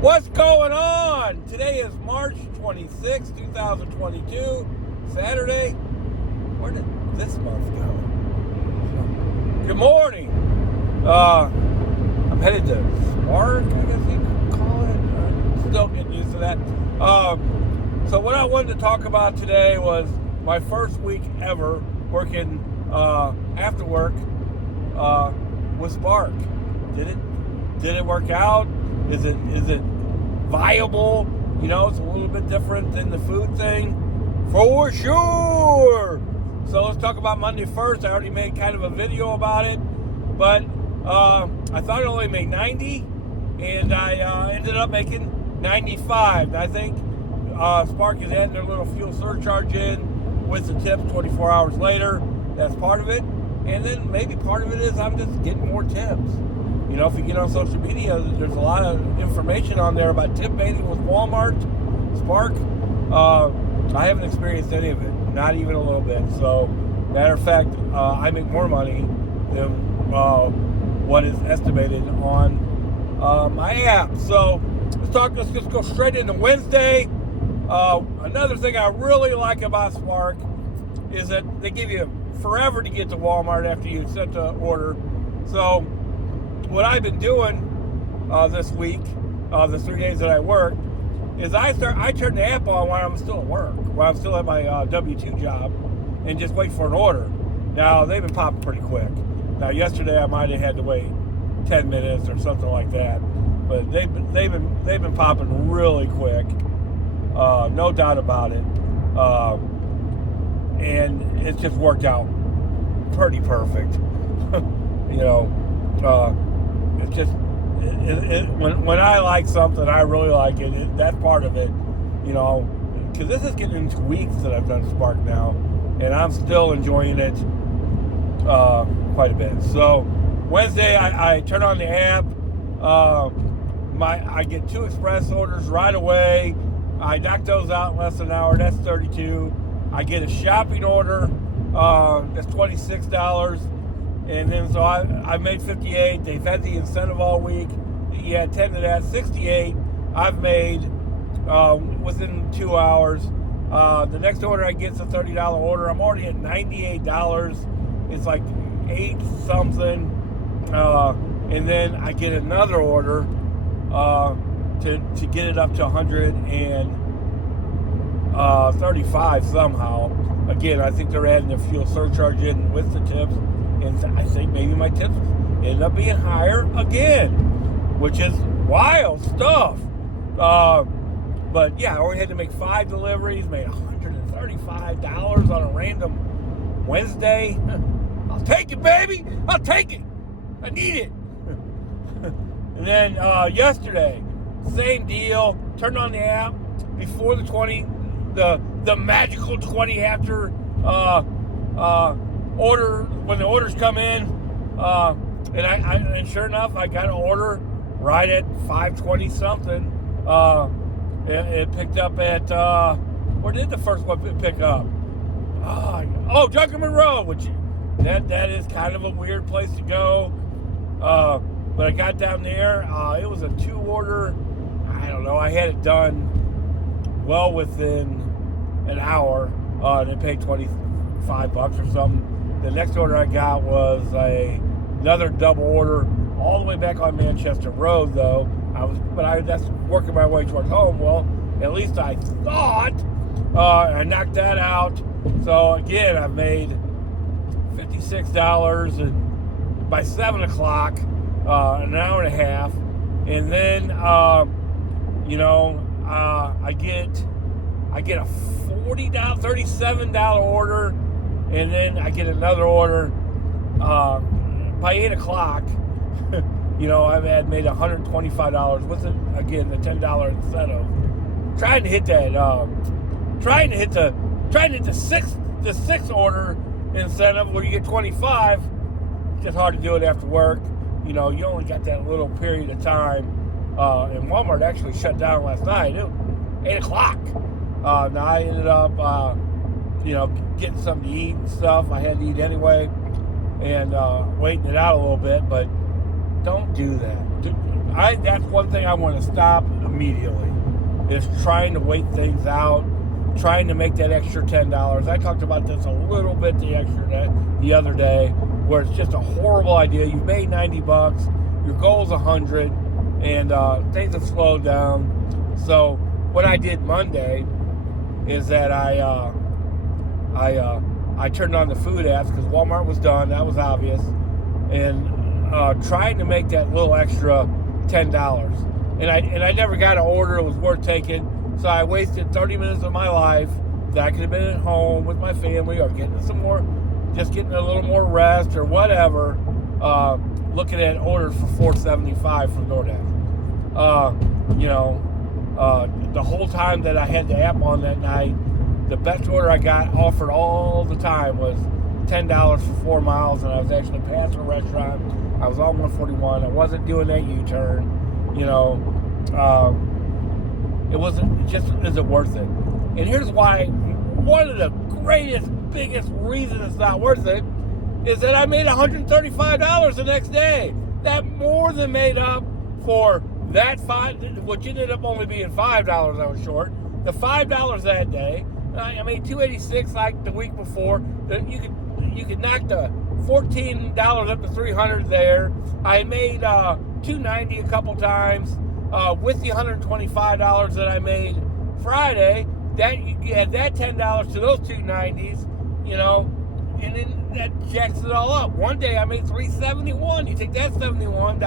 What's going on? Today is March 26, 2022, Saturday. Where did this month go? Good morning. I'm headed to Spark, I guess you could call it. Still getting used to that. So what I wanted to talk about today was my first week ever working after work with Spark. Did it work out? Is it viable? You know, it's a little bit different than the food thing, for sure. So let's talk about Monday first. I already made kind of a video about it, but I thought it only made 90, and I ended up making 95. I think Spark is adding their little fuel surcharge in with the tips 24 hours later. That's part of it, and then maybe part of it is I'm just getting more tips. You know, if you get on social media, there's a lot of information on there about tip baiting with Walmart, Spark. I haven't experienced any of it, not even a little bit. So, matter of fact, I make more money than what is estimated on my app. So, let's just go straight into Wednesday. Another thing I really like about Spark is that they give you forever to get to Walmart after you set the order. So, what I've been doing this week, the 3 days that I worked, is I turn the app on while I'm still at work, while I'm still at my W-2 job, and just wait for an order. Now, they've been popping pretty quick. Now, yesterday I might have had to wait 10 minutes or something like that, but they've been popping really quick, no doubt about it, and it's just worked out pretty perfect. You know. It's just when I like something, I really like it. That's part of it, you know, because this is getting into weeks that I've done Spark now, and I'm still enjoying it quite a bit. So Wednesday, I turn on the app. I get 2 express orders right away. I knock those out in less than an hour. That's 32. I get a shopping order. That's $26. And then so I've made 58. They've had the incentive all week. You add 10 to that, 68. I've made within 2 hours. The next order I get is a $30 order. I'm already at $98. It's like 8 something. And then I get another order to get it up to 135 somehow. Again, I think they're adding the fuel surcharge in with the tips. And I think maybe my tips end up being higher again, which is wild stuff. But yeah, I only had to make 5 deliveries, made $135 on a random Wednesday. I'll take it, baby. I'll take it. I need it. And then yesterday, same deal. Turned on the app before the magical 20 after order, when the orders come in, and sure enough, I got an order right at 5:20 something. It picked up at where did the first one pick up? Junkerman Road, which that is kind of a weird place to go. But I got down there. It was a 2-order. I don't know. I had it done well within an hour, and it paid $25 or something. The next order I got was another double order all the way back on Manchester Road, though. That's working my way toward home. Well, at least I thought. I knocked that out. So again, I've made $56, and by 7 o'clock, an hour and a half, and then I get a $37 order. And then I get another order by 8 o'clock. I've made $125 with it, again, the $10 incentive. Trying to hit the sixth order incentive where you get 25. It's just hard to do it after work. You only got that little period of time. And Walmart actually shut down last night. It was 8 o'clock. Now I ended up getting something to eat and stuff. I had to eat anyway, and waiting it out a little bit, but don't do that. That's one thing I want to stop immediately. Is trying to wait things out, trying to make that extra $10. I talked about this a little bit the other day, where it's just a horrible idea. You've made $90, your goal's 100, and things have slowed down. So what I did Monday is that I turned on the food apps because Walmart was done. That was obvious, and trying to make that little extra $10. And I never got an order. It was worth taking. So I wasted 30 minutes of my life that I could have been at home with my family or getting a little more rest or whatever, looking at orders for $4.75 from DoorDash. The whole time that I had the app on that night, the best order I got offered all the time was $10 for 4 miles, and I was actually past a restaurant. I was on 141. I wasn't doing that U-turn. It isn't worth it. And here's why. One of the biggest reasons it's not worth it is that I made $135 the next day. That more than made up for that which ended up only being $5 I was short. The $5 that day, I made $286 like the week before. You could knock the $14 up to $300 there. I made $290 a couple times with the $125 that I made Friday. That you add that $10 to those $290s, and then that jacks it all up. One day I made $371. You take that $71.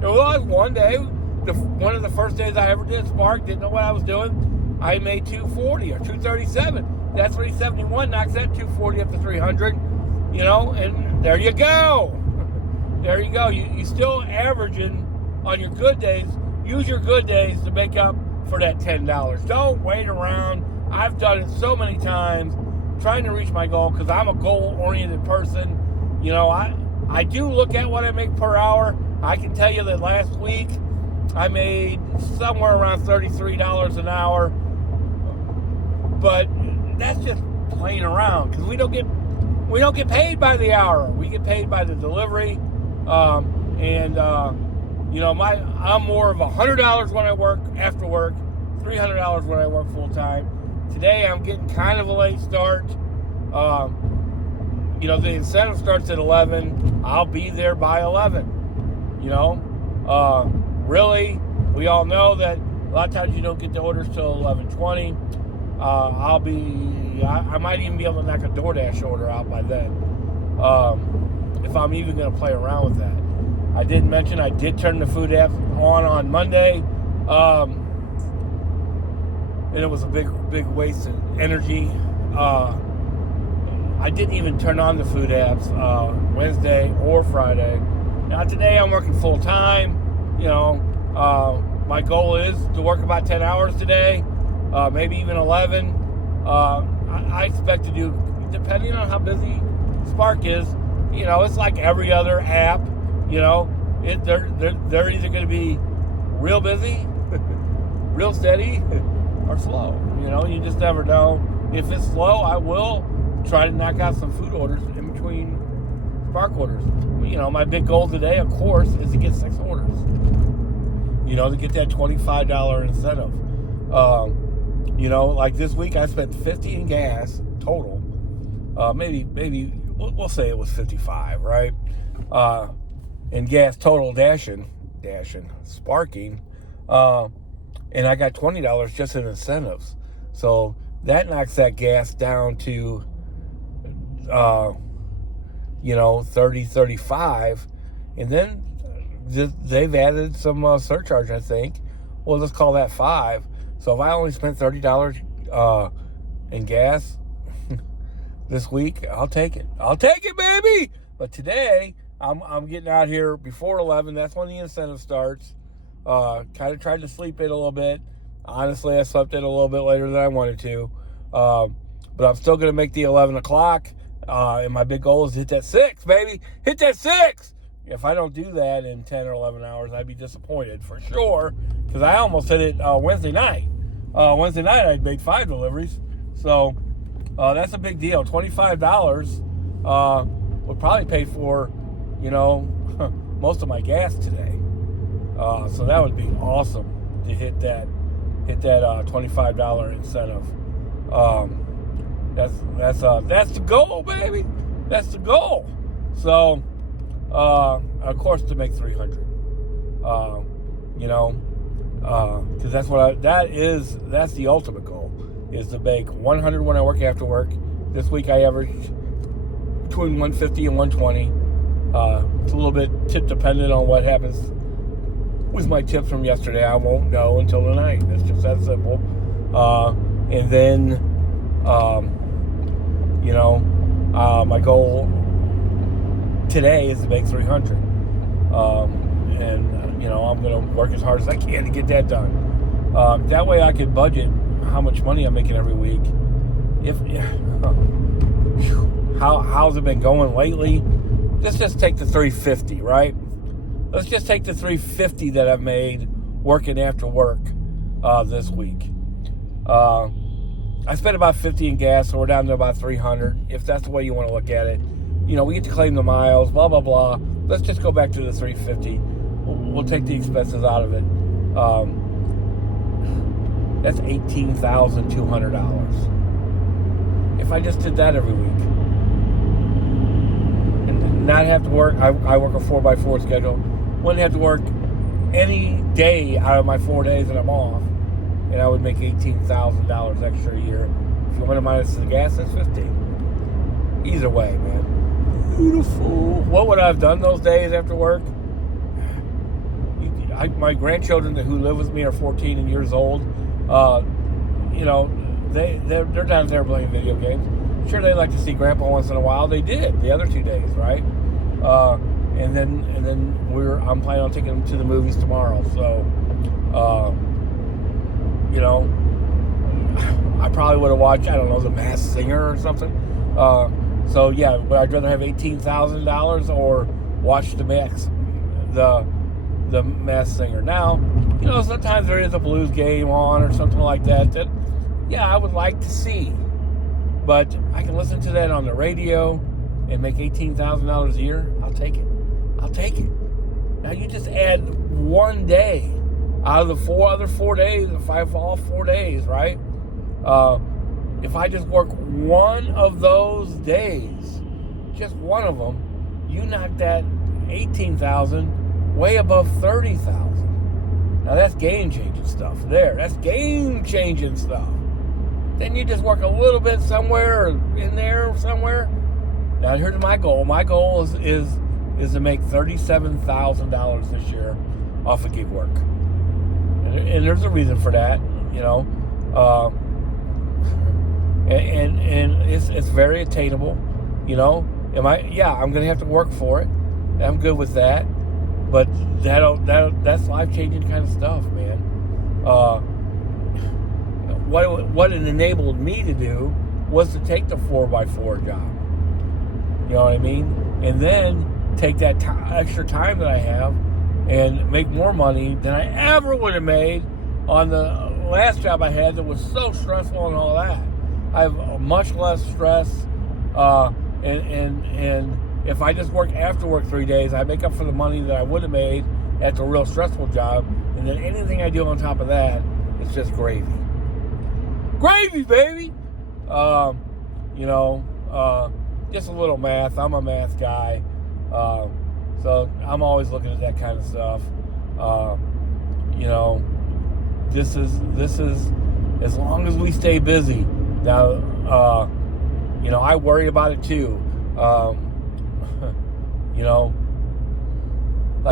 There was one day, one of the first days I ever did Spark, didn't know what I was doing. I made $240 or $237. That $371 knocks that $240 up to $300. And there you go. There you go. You still averaging on your good days. Use your good days to make up for that $10. Don't wait around. I've done it so many times trying to reach my goal because I'm a goal-oriented person. I do look at what I make per hour. I can tell you that last week I made somewhere around $33 an hour. But that's just playing around because we don't get paid by the hour. We get paid by the delivery. I'm more of $100 when I work after work, $300 when I work full time. Today I'm getting kind of a late start. The incentive starts at 11. I'll be there by 11. Really, we all know that a lot of times you don't get the orders till 11:20. I might even be able to knock a DoorDash order out by then, if I'm even going to play around with that. I did mention I did turn the food app on Monday, and it was a big waste of energy. I didn't even turn on the food apps Wednesday or Friday. Now today I'm working full time. My goal is to work about 10 hours today, maybe even 11. I expect to do, depending on how busy Spark is, it's like every other app. They're either going to be real busy, real steady, or slow. You just never know. If it's slow, I will try to knock out some food orders in between Spark orders. My big goal today, of course, is to get 6 orders. To get that $25 incentive. Like this week, I spent $50 in gas total. Maybe we'll say it was 55, right? In gas total dashing, sparking, and I got $20 just in incentives. So that knocks that gas down to, 30, 35, and then they've added some surcharge, I think. Well, let's call that 5. So if I only spent $30 in gas this week, I'll take it. I'll take it, baby. But today, I'm getting out here before 11. That's when the incentive starts. Kind of tried to sleep in a little bit. Honestly, I slept in a little bit later than I wanted to. But I'm still going to make the 11 o'clock. And my big goal is to hit that 6, baby. Hit that 6. If I don't do that in 10 or 11 hours, I'd be disappointed for sure. Because I almost hit it Wednesday night. Wednesday night, I'd made 5 deliveries. So that's a big deal. $25 would probably pay for, most of my gas today. So that would be awesome. to hit that $25 incentive. That's the goal, baby. That's the goal. So, of course, to make 300. Because that's the ultimate goal, is to make 100 when I work after work. This week I averaged between 150 and 120. It's a little bit tip dependent on what happens with my tips from yesterday. I won't know until tonight. It's just that simple. And then, my goal today is to make 300. I'm going to work as hard as I can to get that done. That way I can budget how much money I'm making every week. How's it been going lately? Let's just take the 350, right? Let's just take the 350 that I've made working after work this week. I spent about 50 in gas, so we're down to about 300, if that's the way you want to look at it. We get to claim the miles, blah, blah, blah. Let's just go back to the 350. We'll take the expenses out of it. That's $18,200. If I just did that every week and not have to work, I work a 4x4 schedule. Wouldn't have to work any day out of my 4 days that I'm off, and I would make $18,000 extra a year. If you want to minus the gas, that's 15. Either way, man. Beautiful. What would I have done those days after work? My grandchildren who live with me are 14 years old. They're down there playing video games. Sure, they like to see Grandpa once in a while. They did the other 2 days, right? And then I'm planning on taking them to the movies tomorrow. So, I probably would have watched, The Masked Singer or something. So yeah, but I'd rather have $18,000 or watch the Masked Singer. Now, sometimes there is a blues game on or something like that I would like to see. But I can listen to that on the radio and make $18,000 a year. I'll take it. Now you just add one day out of the 4 other 4 days, if I have all 4 days, right? If I just work one of those days, just one of them, you knock that 18,000 way above 30,000. Now that's game-changing stuff there. That's game-changing stuff. Then you just work a little bit somewhere or in there somewhere. Now here's my goal. My goal is to make $37,000 this year off of gig work. And there's a reason for that, and it's very attainable, I'm going to have to work for it. I'm good with that. But that's life-changing kind of stuff, man. What it enabled me to do was to take the 4x4 job. You know what I mean? And then take that extra time that I have and make more money than I ever would have made on the last job I had that was so stressful and all that. I have much less stress, and if I just work after work 3 days, I make up for the money that I would have made at the real stressful job, and then anything I do on top of that is just gravy. Gravy, baby! Just a little math. I'm a math guy, so I'm always looking at that kind of stuff. This is as long as we stay busy. Now, I worry about it too.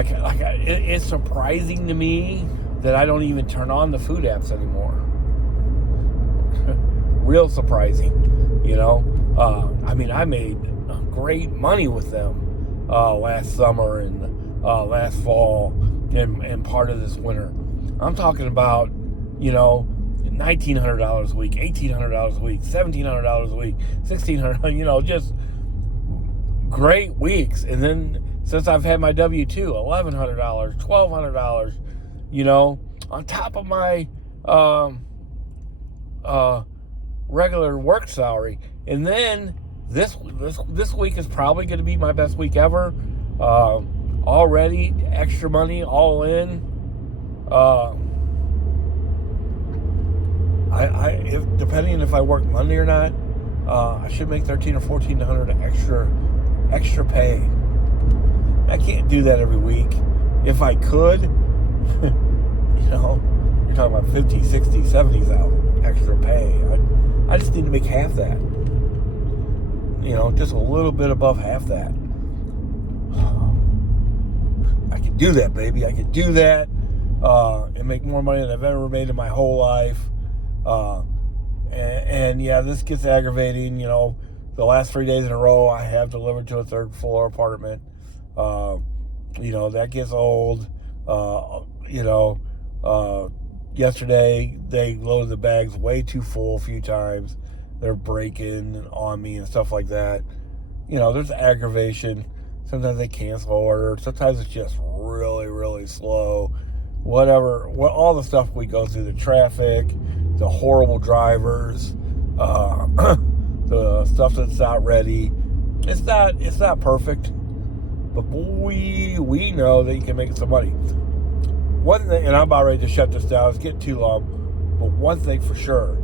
It's surprising to me that I don't even turn on the food apps anymore. Real surprising, I made great money with them last summer and last fall and part of this winter. I'm talking about, $1,900 a week, $1,800 a week, $1,700 a week, $1,600, just great weeks. And then since I've had my W-2, $1,100, $1,200, on top of my regular work salary. And then this week is probably going to be my best week ever. Already extra money all in. if depending if I work Monday or not, I should make $1,300 or $1,400 extra pay. I can't do that every week. If I could, you're talking about 50, 60, 70,000 extra pay. I just need to make half that. Just a little bit above half that. I can do that, baby. I can do that and make more money than I've ever made in my whole life. And yeah, this gets aggravating. The last 3 days in a row, I have delivered to a third floor apartment. That gets old. Yesterday they loaded the bags way too full a few times. They're breaking on me and stuff like that. There's aggravation. Sometimes they cancel order. Sometimes it's just really, really slow. Whatever, all the stuff we go through, the traffic, the horrible drivers, the stuff that's not ready. It's not perfect, but boy, we know that you can make some money. One thing, and I'm about ready to shut this down. It's getting too long, but one thing for sure,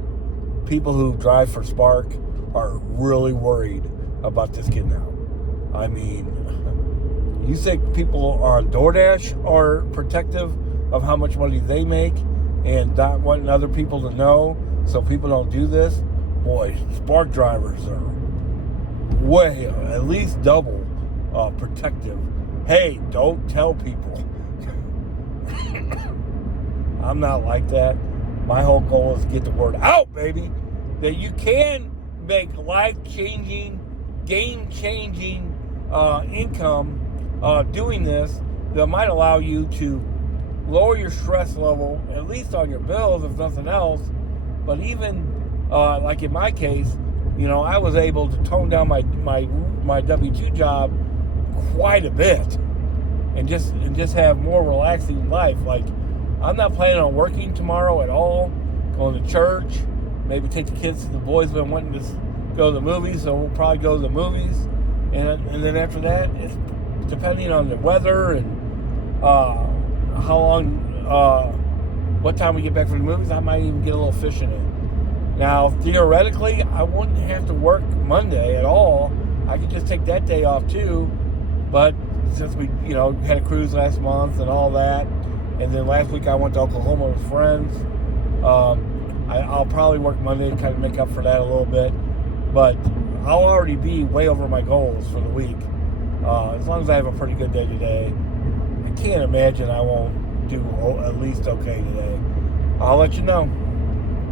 people who drive for Spark are really worried about this getting out. I mean, you think people on DoorDash are protective of how much money they make and not wanting other people to know so people don't do this? Boy, Spark drivers are way, at least double protective. Hey, don't tell people. I'm not like that. My whole goal is to get the word out, baby, that you can make life-changing, game-changing income doing this that might allow you to lower your stress level, at least on your bills, if nothing else. But even like in my case, I was able to tone down my W-2 job quite a bit and just have more relaxing life. Like, I'm not planning on working tomorrow at all. Going to church, maybe take the kids. The boys have been wanting to go to the movies, so we'll probably go to the movies. And then after that, it's depending on the weather and how long, what time we get back from the movies, I might even get a little fishing in. Now, theoretically, I wouldn't have to work Monday at all. I could just take that day off too. But since we, had a cruise last month and all that, and then last week I went to Oklahoma with friends, I'll probably work Monday and kind of make up for that a little bit. But I'll already be way over my goals for the week. As long as I have a pretty good day today. I can't imagine I won't do at least okay today. I'll let you know.